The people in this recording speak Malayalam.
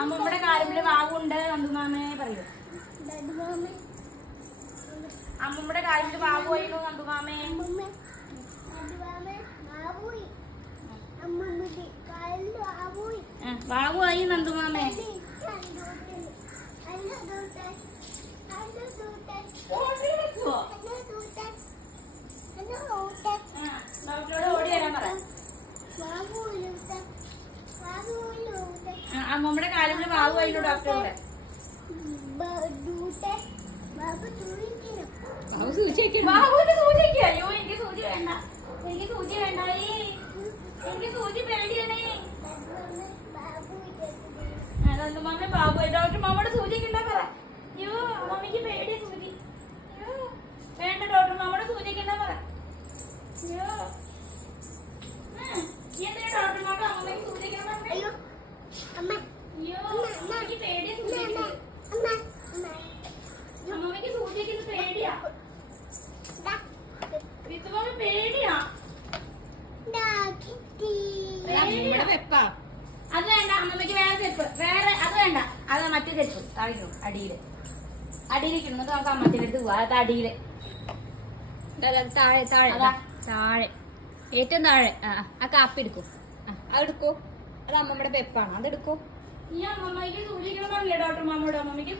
അമ്മമ്മയുടെ കാലില് വാവുണ്ട് നന്ദുമാമേ പറയൂ. അമ്മമ്മയുടെ കാലില് വാവു ആയിരുന്നു നന്ദുമാമേ. വാവുമായി നന്ദുമാമേ. ഡോക്ടറോട് ഓടി വരാൻ പറ. അമ്മമ്മയുടെ കാലില് വാവുമായിരുന്നു ഡോക്ടറുടെ. ബാബുവിന്റെ സൂചിക്ക്. അയ്യോ എനിക്ക് സൂചി വേണ്ട, എനിക്ക് സൂചി വേണ്ട, എനിക്ക് സൂചി പേടിയാണേ. നന്ദുമാമ ബാബു ഡോക്ടർ മാമയുടെ സൂചിക്ക് ഉണ്ടാ പറ. അയ്യോ മമ്മിക്ക് പേടിയ സൂചി. അയ്യോ വേണ്ട ഡോക്ടർ മാമയുടെ സൂചിക്ക് ഉണ്ടാ പറ. അയ്യോ എന്തിനാ ഡോക്ടർ മാമ അമ്മയ്ക്ക് സൂചിക്കണം പറഞ്ഞേ? അയ്യോ അമ്മയ്ക്ക് പേടിയ സൂചിക്ക്. അമ്മമ്മയ്ക്ക് സൂചിക്കുന്ന പേടിയാ. വിത്തുമാമ പേടിയാ. അത് വേണ്ട അമ്മമ്മയ്ക്ക് വേറെ തെപ്പ്, വേറെ അത് വേണ്ട. അത് മറ്റേ തെപ്പ് താഴെ അടിയില് അടിയിലിരിക്കണം. നമുക്ക് അമ്മത്തിന്റെ അടുത്ത് പോവാ. അത് അടിയില് താഴെ താഴെ താഴെ ഏറ്റവും താഴെ. ആ കാപ്പി എടുക്കൂ. അതെടുക്കൂ. അത് അമ്മമ്മയുടെ പെപ്പാണ്. അതെടുക്കൂ. ഈ അമ്മമ്മയ്ക്ക് സൂചിക്കണം പറഞ്ഞില്ലേ ഡോക്ടർ മാമോട്? അമ്മമ്മയ്ക്ക്